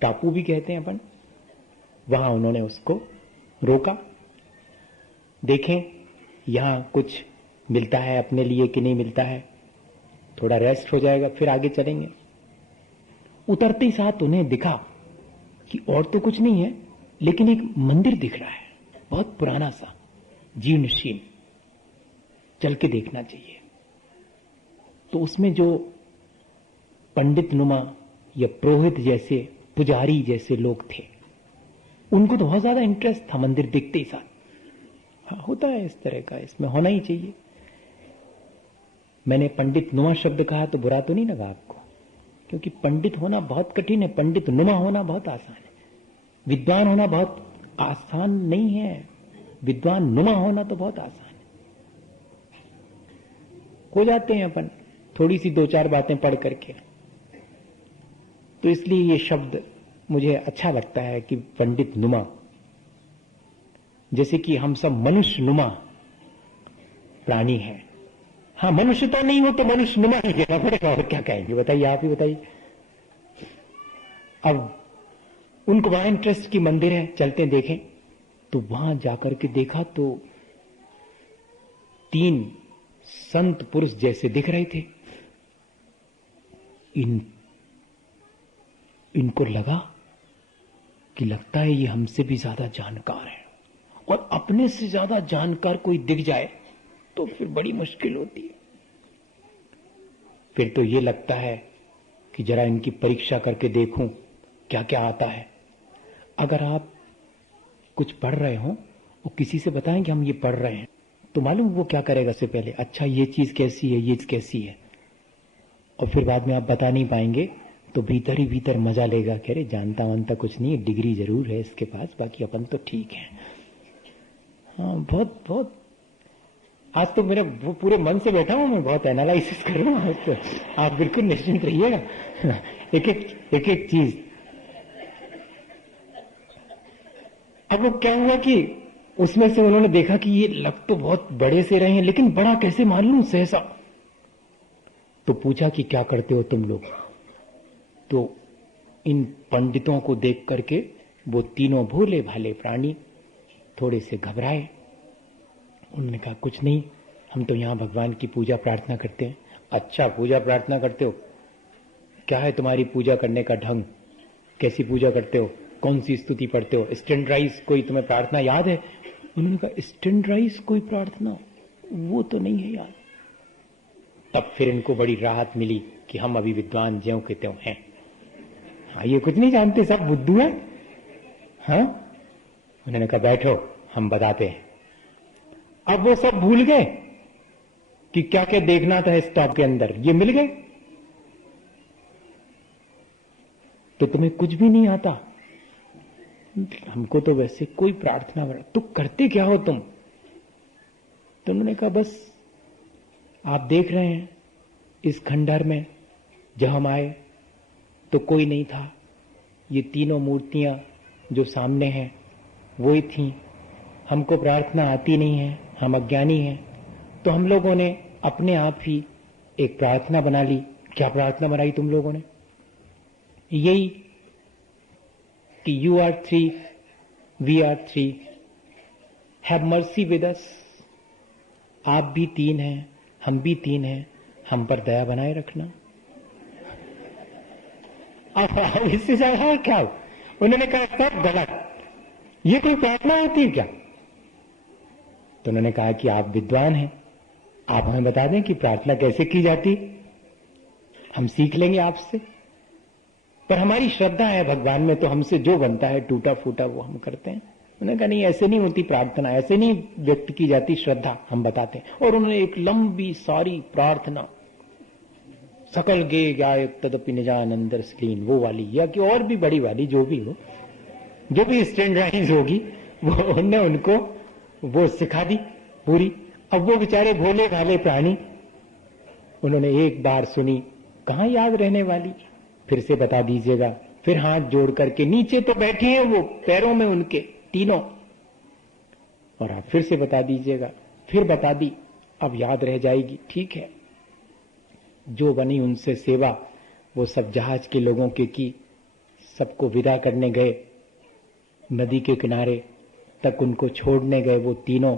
टापू भी कहते हैं अपन। वहां उन्होंने उसको रोका देखें यहां कुछ मिलता है अपने लिए कि नहीं मिलता है, थोड़ा रेस्ट हो जाएगा, फिर आगे चलेंगे। उतरते ही साथ उन्हें दिखा कि और तो कुछ नहीं है, लेकिन एक मंदिर दिख रहा है, बहुत पुराना सा, जीर्णशीर्ण, चल के देखना चाहिए। तो उसमें जो पंडित नुमा या पुरोहित जैसे, पुजारी जैसे लोग थे, उनको तो बहुत ज्यादा इंटरेस्ट था मंदिर दिखते ही साथ। हाँ, होता है इस तरह का, इसमें होना ही चाहिए। मैंने पंडित नुमा शब्द कहा तो बुरा तो नहीं लगा आपको, क्योंकि पंडित होना बहुत कठिन है, पंडित नुमा होना बहुत आसान है। विद्वान होना बहुत आसान नहीं है, विद्वान नुमा होना तो बहुत आसान है। हो जाते हैं अपन थोड़ी सी दो चार बातें पढ़ करके। तो इसलिए ये शब्द मुझे अच्छा लगता है कि पंडित नुमा, जैसे कि हम सब मनुष्य नुमा प्राणी हैं। हाँ, मनुष्य तो नहीं हो तो मनुष्य नुमा ही कहना पड़ेगा, और क्या कहेंगे बताइए, आप ही बताइए। अब उनको वहां इंटरेस्ट की मंदिर है, चलते देखें। तो वहां जाकर के देखा तो 3 संत पुरुष जैसे दिख रहे थे। इनको लगा कि लगता है ये हमसे भी ज्यादा जानकार है, और अपने से ज्यादा जानकार कोई दिख जाए तो फिर बड़ी मुश्किल होती है। फिर तो ये लगता है कि जरा इनकी परीक्षा करके देखूं क्या क्या आता है। अगर आप कुछ पढ़ रहे हो और किसी से बताएं कि हम ये पढ़ रहे हैं, तो मालूम वो क्या करेगा? से पहले अच्छा ये चीज कैसी है, ये चीज कैसी है, और फिर बाद में आप बता नहीं पाएंगे तो भीतर ही भीतर मजा लेगा, कह रहे जानता वानता कुछ नहीं है, डिग्री जरूर है इसके पास, बाकी अपन तो ठीक है। हाँ, बहुत बहुत आज तो मेरा वो पूरे मन से बैठा हूं, मैं बहुत एनालिसिस कर रहा हूं, तो आप बिल्कुल निश्चिंत रहिएगा। एक एक चीज। अब वो क्या हुआ कि उसमें से उन्होंने देखा कि ये लग तो बहुत बड़े से रहे हैं, लेकिन बड़ा कैसे मालूम सहसा। तो पूछा कि क्या करते हो तुम लोग? तो इन पंडितों को देख करके वो तीनों भोले भाले प्राणी थोड़े से घबराए। उन्होंने कहा कुछ नहीं, हम तो यहां भगवान की पूजा प्रार्थना करते हैं। अच्छा, पूजा प्रार्थना करते हो? क्या है तुम्हारी पूजा करने का ढंग? कैसी पूजा करते हो? कौन सी स्तुति पढ़ते हो? स्टैंडर्डाइज कोई तुम्हें प्रार्थना याद है? उन्होंने कहा स्टैंडर्डाइज कोई प्रार्थना वो तो नहीं है याद। तब फिर इनको बड़ी राहत मिली कि हम अभी विद्वान ज्यों के त्यों हैं। हाँ, ये कुछ नहीं जानते, सब बुद्धू है। हाँ, उन्होंने कहा बैठो हम बताते हैं। अब वो सब भूल गए कि क्या क्या देखना था इस टॉप के अंदर, ये मिल गए। तो तुम्हें कुछ भी नहीं आता? हमको तो वैसे कोई प्रार्थना तो करते क्या हो तुम? तो उन्होंने कहा बस आप देख रहे हैं इस खंडहर में जब हम आए तो कोई नहीं था, ये तीनों मूर्तियां जो सामने हैं वो ही थी। हमको प्रार्थना आती नहीं है, हम अज्ञानी हैं, तो हम लोगों ने अपने आप ही एक प्रार्थना बना ली। क्या प्रार्थना बनाई तुम लोगों ने? यही कि you are 3, we are 3, have mercy with us. आप भी 3 हैं, हम भी 3 हैं, हम पर दया बनाए रखना। अब इससे ज्यादा क्या? उन्होंने कहा सब गलत, ये कोई प्रार्थना होती है क्या? तो उन्होंने कहा कि आप विद्वान हैं, आप हमें बता दें कि प्रार्थना कैसे की जाती, हम सीख लेंगे आपसे। पर हमारी श्रद्धा है भगवान में, तो हमसे जो बनता है टूटा फूटा वो हम करते हैं। उन्होंने कहा नहीं, ऐसे नहीं होती प्रार्थना, ऐसे नहीं व्यक्त की जाती श्रद्धा, हम बताते हैं। और उन्होंने एक लंबी सारी प्रार्थना, सकल गे गाय तदपि निजानंदर स्क्रीन, वो वाली, या कि और भी बड़ी वाली, जो भी हो, जो भी स्टैंडर्डाइज होगी, वो उन्होंने उनको वो सिखा दी पूरी। अब वो बेचारे भोले भाले प्राणी, उन्होंने एक बार सुनी, कहां याद रहने वाली, फिर से बता दीजिएगा। फिर हाथ जोड़ करके, नीचे तो बैठे हैं वो पैरों में उनके तीनों, और आप फिर से बता दीजिएगा। फिर बता दी, अब याद रह जाएगी, ठीक है। जो बनी उनसे सेवा, वो सब जहाज के लोगों के की, सबको विदा करने गए, नदी के किनारे तक उनको छोड़ने गए वो तीनों,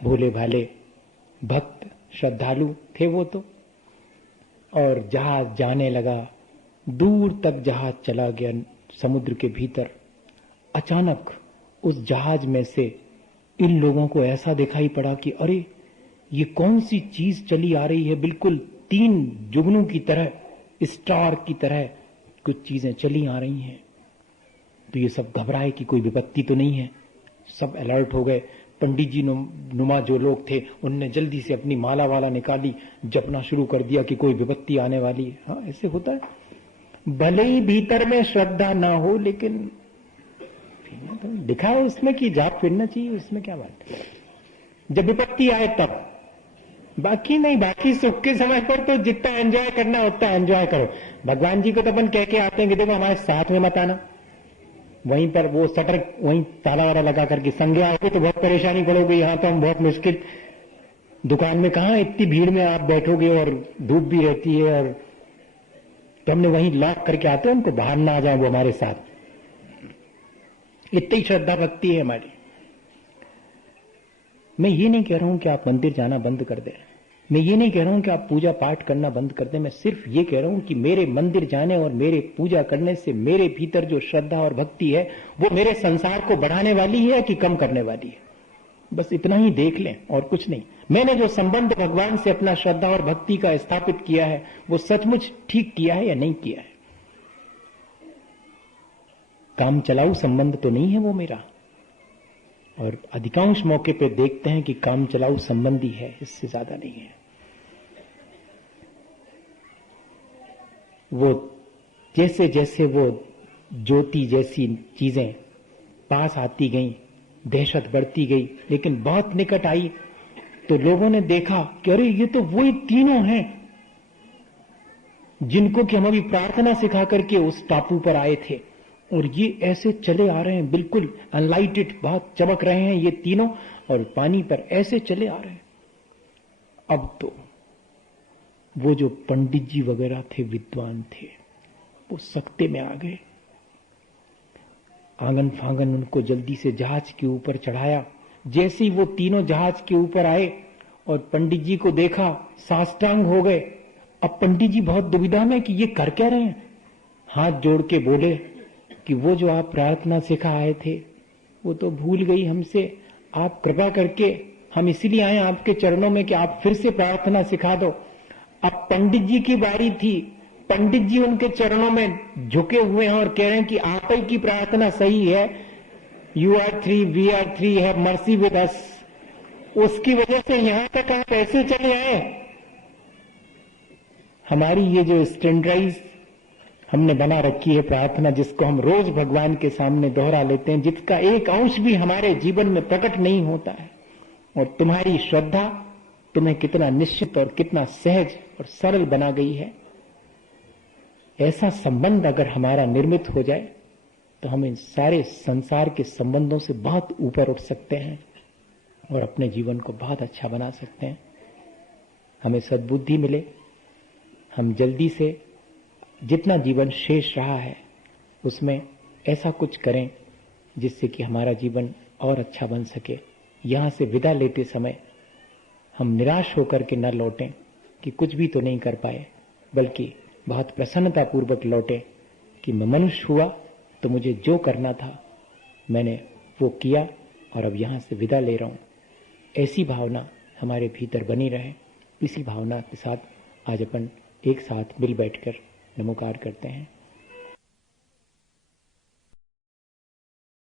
भोले भाले भक्त श्रद्धालु थे वो तो। और जहाज जाने लगा, दूर तक जहाज चला गया समुद्र के भीतर। अचानक उस जहाज में से इन लोगों को ऐसा दिखाई पड़ा कि अरे ये कौन सी चीज चली आ रही है, बिल्कुल 3 जुगनू की तरह, स्टार की तरह कुछ चीजें चली आ रही हैं। तो ये सब घबराए कि कोई विपत्ति तो नहीं है। सब अलर्ट हो गए। पंडित जी नुमा जो लोग थे उनने जल्दी से अपनी माला वाला निकाली, जपना शुरू कर दिया कि कोई विपत्ति आने वाली है। हाँ, ऐसे होता है। भले ही भीतर में श्रद्धा ना हो, लेकिन दिखाओ इसमें कि जाप फिरना चाहिए, उसमें क्या बात है। जब विपत्ति आए तब, बाकी नहीं। बाकी सुख के समय पर तो जितना एंजॉय करना उतना एंजॉय करो। भगवान जी को तो अपन कह के आते हैं कि देखो हमारे साथ में मत आना, वहीं पर वो शटर वहीं ताला वाला लगा करके संगे आओगे तो बहुत परेशानी पड़ोगे। यहां तो हम बहुत मुश्किल, दुकान में कहां इतनी भीड़ में आप बैठोगे और धूप भी रहती है, और तो हमने वहीं लॉक करके आते हैं उनको, बाहर ना आ जाए वो हमारे साथ। इतनी श्रद्धा भक्ति है हमारी। मैं ये नहीं कह रहा हूं कि आप मंदिर जाना बंद कर दें, मैं ये नहीं कह रहा हूं कि आप पूजा पाठ करना बंद कर दें। मैं सिर्फ ये कह रहा हूं कि मेरे मंदिर जाने और मेरे पूजा करने से मेरे भीतर जो श्रद्धा और भक्ति है वो मेरे संसार को बढ़ाने वाली है कि कम करने वाली है। बस इतना ही देख लें और कुछ नहीं। मैंने जो संबंध भगवान से अपना श्रद्धा और भक्ति का स्थापित किया है वो सचमुच ठीक किया है या नहीं किया है। काम चलाऊ संबंध तो नहीं है वो मेरा, और अधिकांश मौके पे देखते हैं कि काम चलाऊ संबंधी है, इससे ज्यादा नहीं है। वो जैसे जैसे वो ज्योति जैसी चीजें पास आती गईं, दहशत बढ़ती गई, लेकिन बहुत निकट आई तो लोगों ने देखा कि अरे ये तो वही तीनों हैं जिनको कि हम अभी प्रार्थना सिखा करके उस टापू पर आए थे, और ये ऐसे चले आ रहे हैं, बिल्कुल अनलाइटेड, बहुत चमक रहे हैं ये तीनों, और पानी पर ऐसे चले आ रहे हैं। अब तो वो जो पंडित जी वगैरह थे, विद्वान थे, वो सकते में आ गए। आंगन फांगन उनको जल्दी से जहाज के ऊपर चढ़ाया। जैसे ही वो तीनों जहाज के ऊपर आए और पंडित जी को देखा, साष्टांग हो गए। अब पंडित जी बहुत दुविधा में कि ये कर क्या रहे हैं। हाथ जोड़ के बोले कि वो जो आप प्रार्थना सिखा आए थे वो तो भूल गई हमसे, आप कृपा करके, हम इसीलिए आए आपके चरणों में कि आप फिर से प्रार्थना सिखा दो। अब पंडित जी की बारी थी। पंडित जी उनके चरणों में झुके हुए हैं और कह रहे हैं कि आप ही की प्रार्थना सही है, you are 3 we are 3, have mercy with us. उसकी वजह से यहां तक आप ऐसे चले आए। हमारी ये जो स्टैंडर्डाइज हमने बना रखी है प्रार्थना, जिसको हम रोज भगवान के सामने दोहरा लेते हैं, जिसका एक अंश भी हमारे जीवन में प्रकट नहीं होता है, और तुम्हारी श्रद्धा तुम्हें कितना निश्चित और कितना सहज और सरल बना गई है। ऐसा संबंध अगर हमारा निर्मित हो जाए तो हम इन सारे संसार के संबंधों से बहुत ऊपर उठ सकते हैं और अपने जीवन को बहुत अच्छा बना सकते हैं। हमें सद्बुद्धि मिले, हम जल्दी से जितना जीवन शेष रहा है उसमें ऐसा कुछ करें जिससे कि हमारा जीवन और अच्छा बन सके। यहां से विदा लेते समय हम निराश होकर के न लौटें कि कुछ भी तो नहीं कर पाए, बल्कि बहुत प्रसन्नता पूर्वक लौटे कि मैं मनुष्य हुआ तो मुझे जो करना था मैंने वो किया और अब यहां से विदा ले रहा हूं। ऐसी भावना हमारे भीतर बनी रहे। इसी भावना के साथ आज अपन एक साथ मिल बैठकर नमोकार करते हैं।